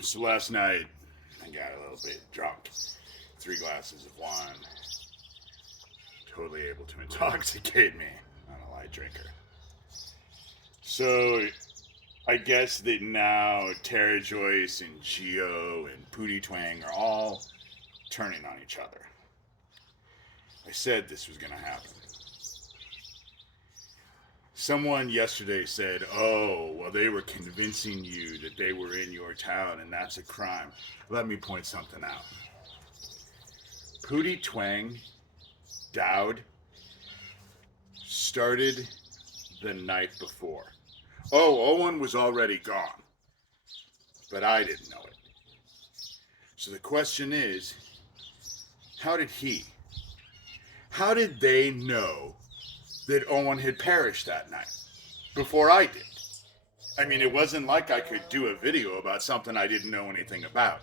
So last night, I got a little bit drunk. 3 glasses of wine. Totally able to intoxicate me. I'm a light drinker. So I guess that now Tara Joyce and Geo and Pootie Twang are all turning on each other. I said this was going to happen. Someone yesterday said, oh, well, they were convincing you that they were in your town and that's a crime. Let me point something out. Pootie Twang, Dowd, started the night before. Oh, Owen was already gone. But I didn't know it. So the question is, how did they know that Owen had perished that night before I did? I mean, it wasn't like I could do a video about something I didn't know anything about.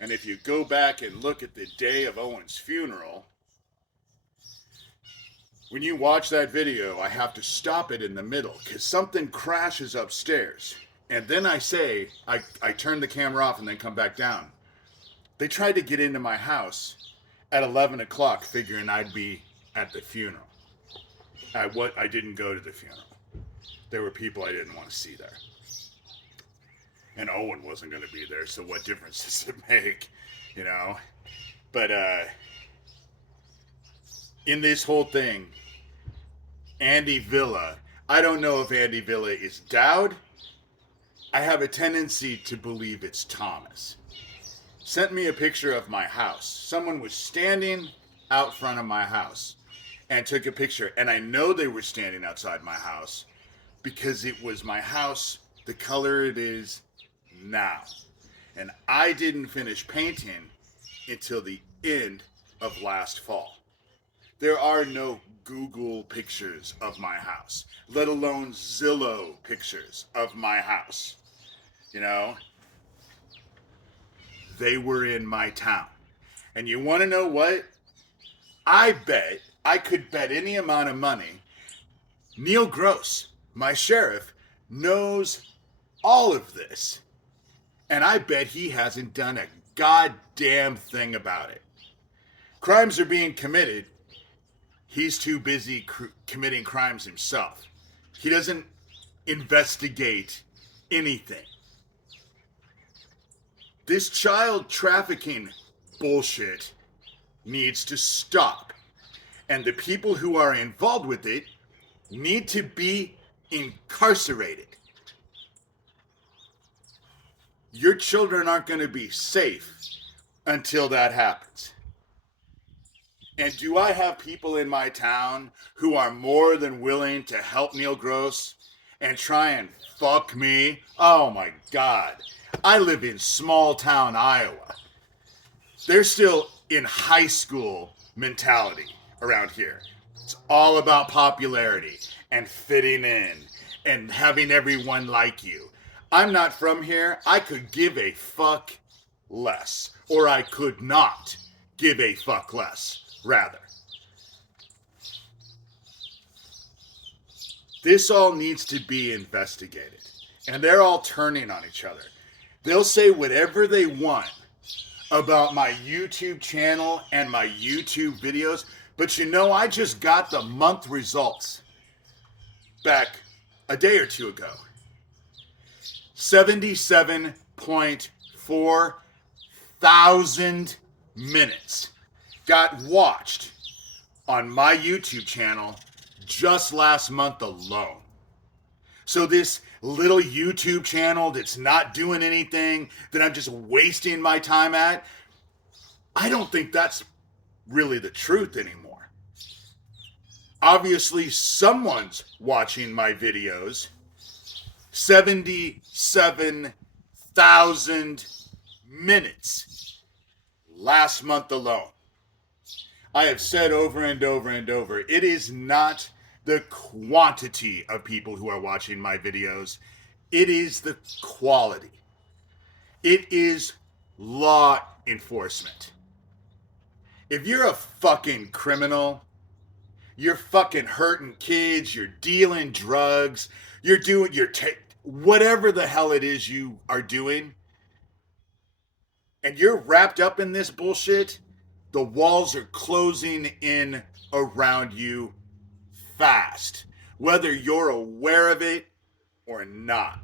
And if you go back and look at the day of Owen's funeral, when you watch that video, I have to stop it in the middle because something crashes upstairs. And then I turn the camera off and then come back down. They tried to get into my house at 11 o'clock figuring I'd be at the funeral. I didn't go to the funeral. There were people I didn't want to see there. And Owen wasn't going to be there, so what difference does it make, you know? But in this whole thing, Andy Villa, I don't know if Andy Villa is Dowd. I have a tendency to believe it's Thomas. Sent me a picture of my house. Someone was standing out front of my house and took a picture. And I know they were standing outside my house because it was my house, the color it is now. And I didn't finish painting until the end of last fall. There are no Google pictures of my house, let alone Zillow pictures of my house. You know? They were in my town. And you want to know what? I could bet any amount of money, Neil Gross, my sheriff, knows all of this. And I bet he hasn't done a goddamn thing about it. Crimes are being committed. He's too busy committing crimes himself. He doesn't investigate anything. This child trafficking bullshit needs to stop. And the people who are involved with it need to be incarcerated. Your children aren't going to be safe until that happens. And do I have people in my town who are more than willing to help Neil Gross and try and fuck me? Oh my God. I live in small town Iowa. They're still in high school mentality around here. It's all about popularity and fitting in and having everyone like you. I'm not from here. I could give a fuck less. Or I could not give a fuck less, rather. This all needs to be investigated. And they're all turning on each other. They'll say whatever they want about my YouTube channel and my YouTube videos, but you know, I just got the month results back a day or two ago. 77.4 thousand minutes got watched on my YouTube channel just last month alone. So this little YouTube channel that's not doing anything, that I'm just wasting my time at, I don't think that's really the truth anymore. Obviously, someone's watching my videos. 77,000 minutes last month alone. I have said over and over and over, it is not the quantity of people who are watching my videos. It is the quality. It is law enforcement. If you're a fucking criminal, you're fucking hurting kids, you're dealing drugs, you're doing whatever the hell it is you are doing, and you're wrapped up in this bullshit, the walls are closing in around you fast, whether you're aware of it or not.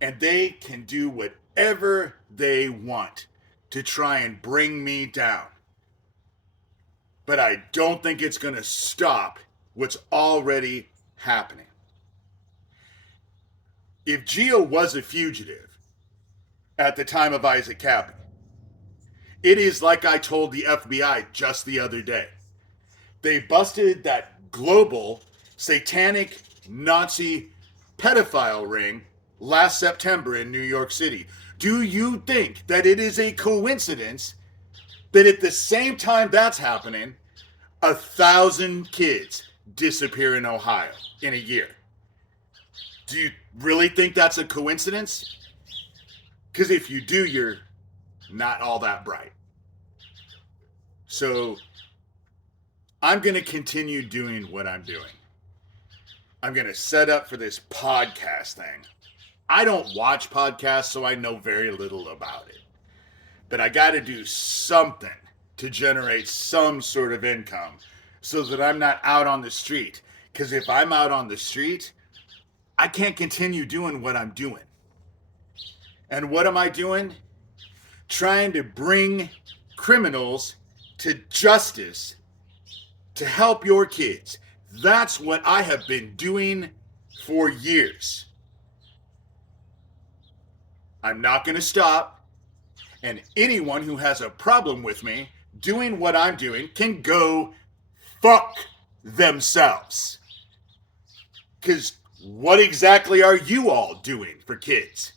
And they can do whatever they want to try and bring me down. But I don't think it's going to stop what's already happening. If Gio was a fugitive at the time of Isaac Kappy, it is like I told the FBI just the other day. They busted that global satanic Nazi pedophile ring last September in New York City. Do you think that it is a coincidence that at the same time that's happening, 1,000 kids disappear in Ohio in a year? Do you really think that's a coincidence? Because if you do, you're not all that bright. So I'm going to continue doing what I'm doing. I'm going to set up for this podcast thing. I don't watch podcasts, so I know very little about it. But I got to do something to generate some sort of income so that I'm not out on the street. Because if I'm out on the street, I can't continue doing what I'm doing. And what am I doing? Trying to bring criminals to justice to help your kids. That's what I have been doing for years. I'm not going to stop. And anyone who has a problem with me doing what I'm doing can go fuck themselves. Because what exactly are you all doing for kids?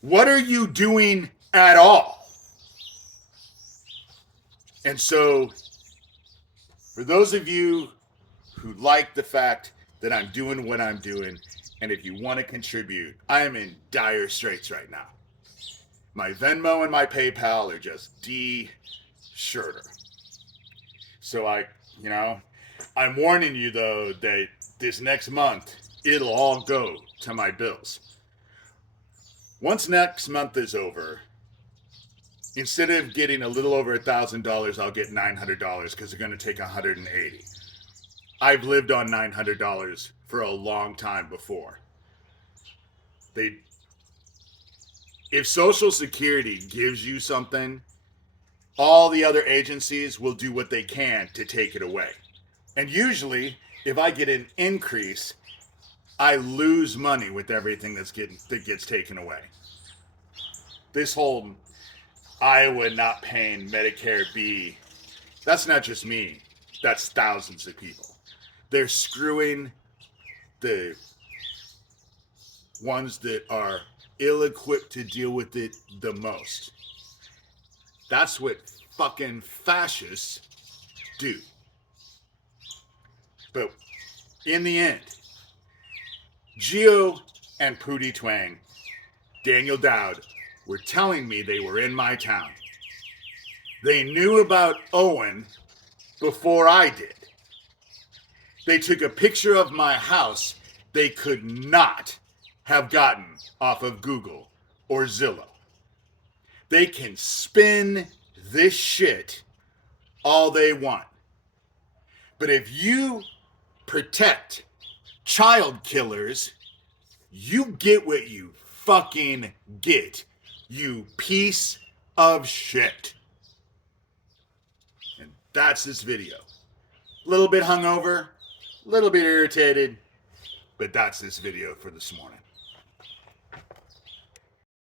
What are you doing at all? And so, for those of you who like the fact that I'm doing what I'm doing, and if you want to contribute, I am in dire straits right now. My Venmo and my PayPal are just D-shirter. So I'm warning you though that this next month, it'll all go to my bills. Once next month is over, instead of getting a little over $1,000, I'll get $900 because they're going to take $180. I've lived on $900 for a long time before. If Social Security gives you something, all the other agencies will do what they can to take it away. And usually, if I get an increase, I lose money with everything that gets taken away. This whole Iowa not paying Medicare B, that's not just me. That's thousands of people. They're screwing the ones that are ill-equipped to deal with it the most. That's what fucking fascists do. But in the end, Gio and Pootie Twang, Daniel Dowd, were telling me they were in my town. They knew about Owen before I did. They took a picture of my house they could not have gotten off of Google or Zillow. They can spin this shit all they want. But if you protect child killers, you get what you fucking get, you piece of shit. And that's this video. A little bit hungover, a little bit irritated, but that's this video for this morning.